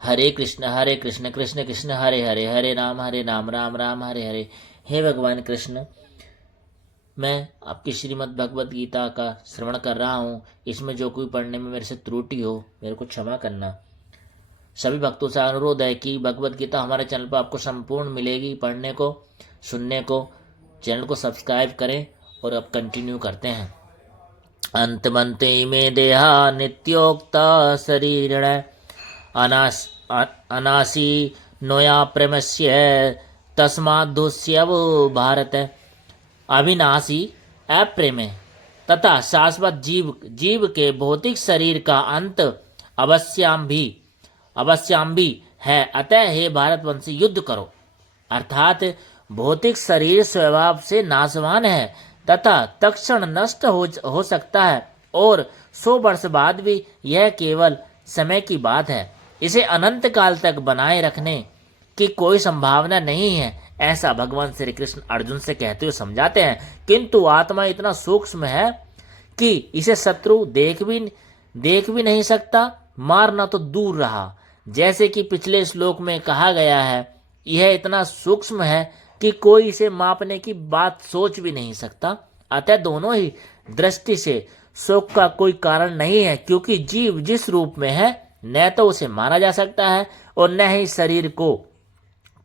हरे कृष्ण कृष्ण कृष्ण हरे हरे, हरे राम राम राम हरे हरे। हे भगवान कृष्ण, मैं आपकी श्रीमद् भगवत गीता का श्रवण कर रहा हूँ। इसमें जो कोई पढ़ने में मेरे से त्रुटि हो, मेरे को क्षमा करना। सभी भक्तों से अनुरोध है कि भगवत गीता हमारे चैनल पर आपको संपूर्ण मिलेगी पढ़ने को, सुनने को। चैनल को सब्सक्राइब करें और अब कंटिन्यू करते हैं। अंतमंते में देहा नित्योक्ता शरीरण अनासी नोया प्रेमस्य तस्माद्धुष्यव भारत। अविनाशी अप्रेम तथा शाश्वत जीव के भौतिक शरीर का अंत अवश्याम भी है। अतः हे भारतवंशी, युद्ध करो। अर्थात भौतिक शरीर स्वभाव से नाशवान है तथा तत्क्षण नष्ट हो सकता है और 100 वर्ष बाद भी यह केवल समय की बात है। इसे अनंत काल तक बनाए रखने की कोई संभावना नहीं है, ऐसा भगवान श्री कृष्ण अर्जुन से कहते हुए समझाते हैं। किंतु आत्मा इतना सूक्ष्म है कि इसे शत्रु देख भी नहीं सकता, मारना तो दूर रहा। जैसे कि पिछले श्लोक में कहा गया है, यह इतना सूक्ष्म है कि कोई इसे मापने की बात सोच भी नहीं सकता। अतः दोनों ही दृष्टि से शोक का कोई कारण नहीं है, क्योंकि जीव जिस रूप में है न तो उसे मारा जा सकता है और न ही शरीर को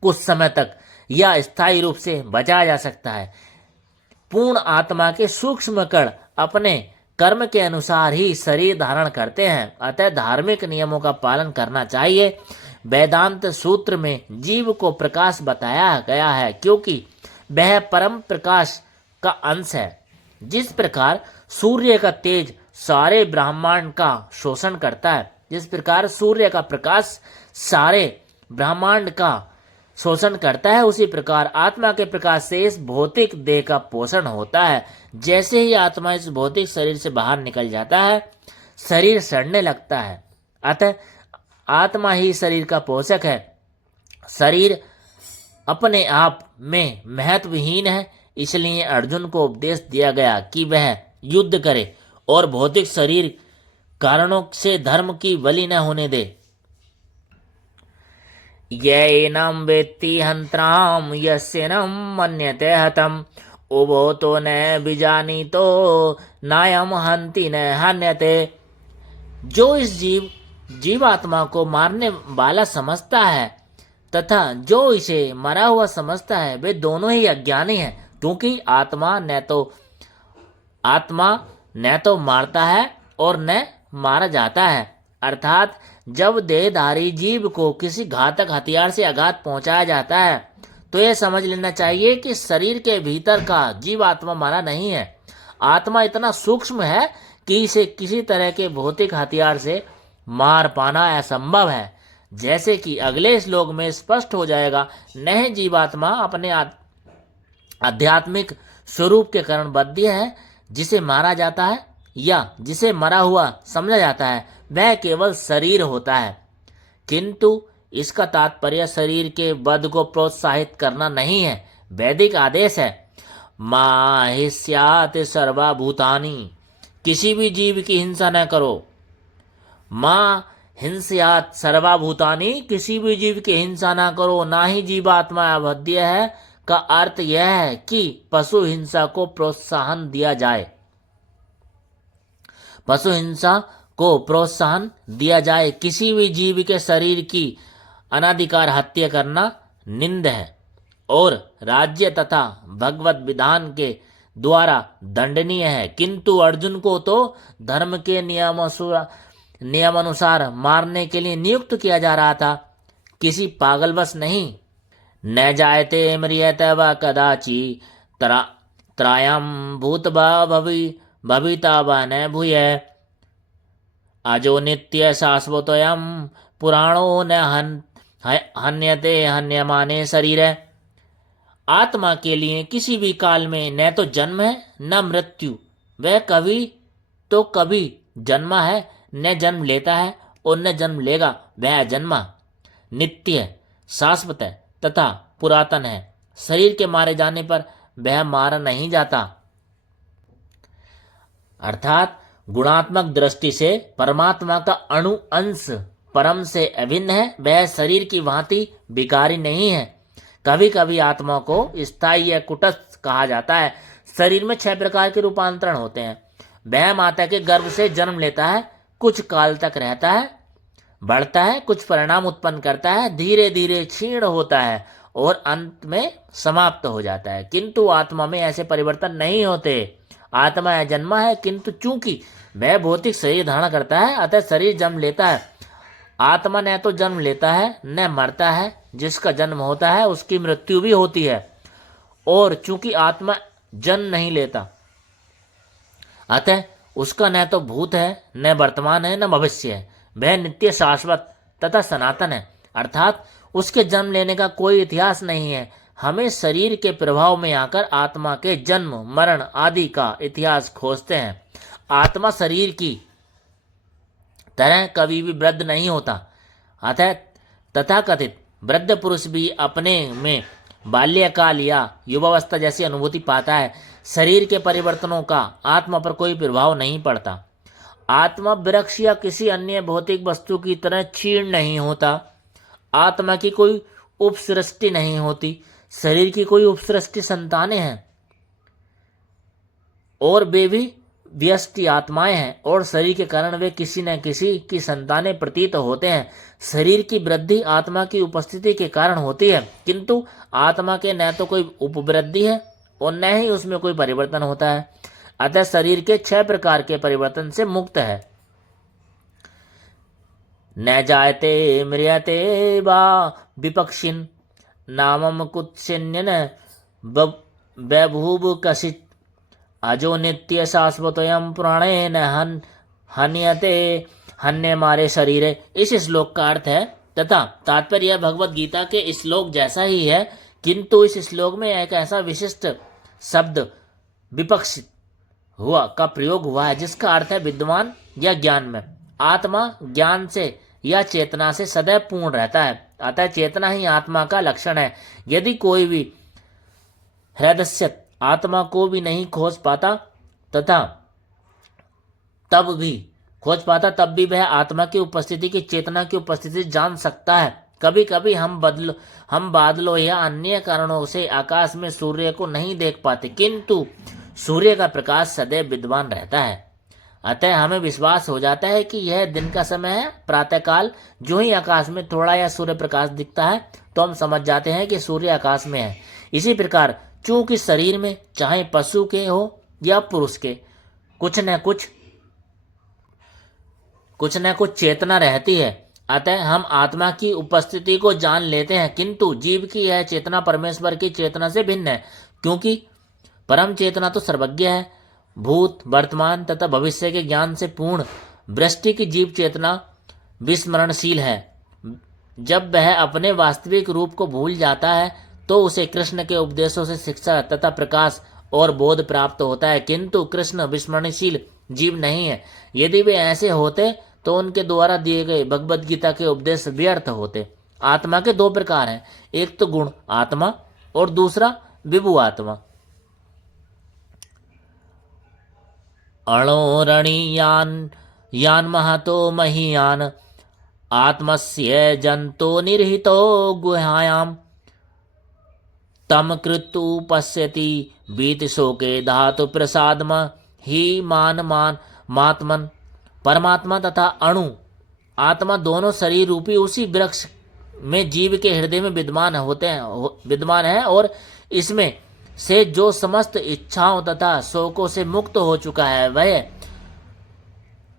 कुछ समय तक या स्थायी रूप से बचाया जा सकता है। पूर्ण आत्मा के सूक्ष्म कण अपने कर्म के अनुसार ही शरीर धारण करते हैं। अतः धार्मिक नियमों का पालन करना चाहिए। वेदांत सूत्र में जीव को प्रकाश बताया गया है, क्योंकि वह परम प्रकाश का अंश है। जिस प्रकार सूर्य का तेज सारे ब्रह्मांड का शोषण करता है, जिस प्रकार सूर्य का प्रकाश सारे ब्रह्मांड का शोषण करता है, उसी प्रकार आत्मा के प्रकाश से इस भौतिक देह का पोषण होता है। जैसे ही आत्मा इस भौतिक शरीर से बाहर निकल जाता है, शरीर सड़ने लगता है। अतः आत्मा ही शरीर का पोषक है। शरीर अपने आप में महत्वहीन है, इसलिए अर्जुन को उपदेश दिया गया कि वह युद्ध करे और भौतिक शरीर कारणों से धर्म की बलि न होने दे। येनम वेत्ति हंत्राम यस्यनम मन्यते हतम उभो तो न बिजानीतो नायम हंति न हन्यते। जो इस जीवात्मा को मारने वाला समझता है तथा जो इसे मरा हुआ समझता है, वे दोनों ही अज्ञानी हैं, क्योंकि आत्मा न तो मारता है और न मारा जाता है। अर्थात जब देहधारी जीव को किसी घातक हथियार से आघात पहुंचाया जाता है, तो यह समझ लेना चाहिए कि शरीर के भीतर का जीवात्मा मारा नहीं है। आत्मा इतना सूक्ष्म है कि इसे किसी तरह के भौतिक हथियार से मार पाना असंभव है। जैसे कि अगले श्लोक में स्पष्ट हो जाएगा, न जीवात्मा अपने आध्यात्मिक स्वरूप के कारण बद्ध है। जिसे मारा जाता है या जिसे मरा हुआ समझा जाता है, वह केवल शरीर होता है। किंतु इसका तात्पर्य शरीर के वध को प्रोत्साहित करना नहीं है। वैदिक आदेश है, मा हिस्यात सर्वभूतानि, किसी भी जीव की हिंसा न करो। माँ हिंस्यात सर्वभूतानि, किसी भी जीव की हिंसा ना करो, ना ही जीवात्मा अवध्य है का अर्थ यह है कि पशु हिंसा को प्रोत्साहन दिया जाए। पशु हिंसा को प्रोत्साहन दिया जाए। किसी भी जीव के शरीर की अनाधिकार हत्या करना निंद है और राज्य तथा भगवत विधान के द्वारा दंडनीय है। किंतु अर्जुन को तो धर्म के नियमानुसार मारने के लिए नियुक्त किया जा रहा था, किसी पागलवश नहीं। न जायते म्रियते व कदाचि त्रायम भूतवा भविता व न भूय अजो नित्य शाश्वतोयम पुराणो न हन्यते हन्यमाने शरीर। आत्मा के लिए किसी भी काल में न तो जन्म है न मृत्यु। वह कभी जन्मा है, न जन्म लेता है और न जन्म लेगा। वह अजन्मा, नित्य, शाश्वत है तथा पुरातन है। शरीर के मारे जाने पर वह मारा नहीं जाता। अर्थात गुणात्मक दृष्टि से परमात्मा का अणु अंश परम से अभिन्न है, वह शरीर की भांति विकारी नहीं है। कभी कभी आत्मा को स्थायी या कुटस्थ कहा जाता है। शरीर में 6 प्रकार के रूपांतरण होते हैं। वह माता के गर्भ से जन्म लेता है, कुछ काल तक रहता है, बढ़ता है, कुछ परिणाम उत्पन्न करता है, धीरे धीरे क्षीण होता है और अंत में समाप्त हो जाता है। किंतु आत्मा में ऐसे परिवर्तन नहीं होते। आत्मा जन्मा है, किंतु चूंकि वह भौतिक शरीर धारण करता है, अतः शरीर जन्म लेता है। आत्मा न तो जन्म लेता है न मरता है। जिसका जन्म होता है उसकी मृत्यु भी होती है। और चूंकि आत्मा जन्म नहीं लेता, अतः उसका न तो भूत है, न वर्तमान है, न भविष्य है। वह नित्य, शाश्वत तथा सनातन है, अर्थात उसके जन्म लेने का कोई इतिहास नहीं है। हमें शरीर के प्रभाव में आकर आत्मा के जन्म, मरण आदि का इतिहास खोजते हैं। आत्मा शरीर की तरह कभी भी वृद्ध नहीं होता। अतः तथाकथित वृद्ध पुरुष भी अपने में बाल्यकाल या युवावस्था जैसी अनुभूति पाता है। शरीर के परिवर्तनों का आत्मा पर कोई प्रभाव नहीं पड़ता। आत्मा वृक्ष या किसी अन्य भौतिक वस्तु की तरह क्षीण नहीं होता। आत्मा की कोई उपसृष्टि नहीं होती। शरीर की कोई उपसृष्टि संतानें हैं और वे भी व्यष्टि आत्माएं हैं, और शरीर के कारण वे किसी न किसी की संतानें प्रतीत होते हैं। शरीर की वृद्धि आत्मा की उपस्थिति के कारण होती है, किंतु आत्मा के न तो कोई उपवृद्धि है और न ही उसमें कोई परिवर्तन होता है। अतः शरीर के 6 प्रकार के परिवर्तन से मुक्त है। न जायते म्रियते वा विपक्षिन नामम कुत्सिन्यन बभूव कशित अजो नित्य शाश्वतोयम प्राणेन हन्यते हन्य मारे शरीरे। इस श्लोक का अर्थ है तथा तात्पर्य भगवत गीता के श्लोक जैसा ही है, किंतु इस श्लोक में एक ऐसा विशिष्ट शब्द विपक्षित हुआ का प्रयोग हुआ है, जिसका अर्थ है विद्वान या ज्ञान में। आत्मा ज्ञान से या चेतना से सदैव पूर्ण रहता है, अतः चेतना ही आत्मा का लक्षण है। यदि कोई भी हृदय आत्मा को भी नहीं खोज पाता तथा तब भी वह आत्मा की उपस्थिति की चेतना की उपस्थिति जान सकता है। कभी कभी हम बादलों या अन्य कारणों से आकाश में सूर्य को नहीं देख पाते, किंतु सूर्य का प्रकाश सदैव विद्वान रहता है। अतः हमें विश्वास हो जाता है कि यह दिन का समय है। प्रातःकाल जो ही आकाश में थोड़ा या सूर्य प्रकाश दिखता है तो हम समझ जाते हैं कि सूर्य आकाश में है। इसी प्रकार चूंकि शरीर में चाहे पशु के हो या पुरुष के कुछ न कुछ चेतना रहती है, अतः हम आत्मा की उपस्थिति को जान लेते हैं। किंतु जीव की यह चेतना परमेश्वर की चेतना से भिन्न है, क्योंकि परम चेतना तो सर्वज्ञ है। भूत, वर्तमान तथा भविष्य के ज्ञान से पूर्ण वृष्टि की जीव चेतना विस्मरणशील है। जब वह अपने वास्तविक रूप को भूल जाता है तो उसे कृष्ण के उपदेशों से शिक्षा तथा प्रकाश और बोध प्राप्त होता है, किंतु कृष्ण विस्मरणशील जीव नहीं है। यदि वे ऐसे होते तो उनके द्वारा दिए गए भगवद गीता के उपदेश व्यर्थ होते। आत्मा के 2 प्रकार हैं, एक तो गुण आत्मा और दूसरा विभु आत्मा। अणोरणीयान यान महतो महीयान आत्मस्य जंतो निर्हितो गुहायाम तम कृतु पश्यति बीत शोके धातु प्रसादम ही मात्मन। परमात्मा तथा अणु आत्मा दोनों शरीर रूपी उसी वृक्ष में जीव के हृदय में विद्यमान है और इसमें से जो समस्त इच्छाओं तथा शोकों से मुक्त हो चुका है, वह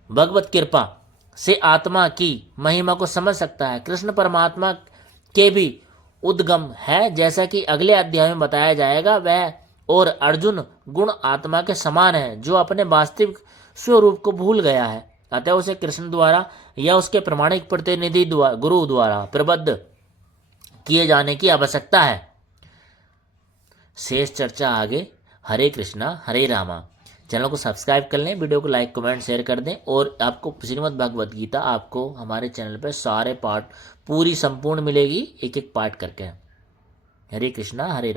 भगवत कृपा से आत्मा की महिमा को समझ सकता है। कृष्ण परमात्मा के भी उद्गम है, जैसा कि अगले अध्याय में बताया जाएगा। वह और अर्जुन गुण आत्मा के समान है, जो अपने वास्तविक स्वरूप को भूल गया है। अतः उसे कृष्ण द्वारा या उसके प्रमाणिक प्रतिनिधि गुरु द्वारा प्रबद्ध किए जाने की आवश्यकता है। शेष चर्चा आगे। हरे कृष्णा हरे रामा। चैनल को सब्सक्राइब कर लें, वीडियो को लाइक कमेंट शेयर कर दें, और आपको श्रीमद् भगवद गीता आपको हमारे चैनल पर सारे पार्ट पूरी संपूर्ण मिलेगी, एक एक पार्ट करके। हरे कृष्णा हरे राम।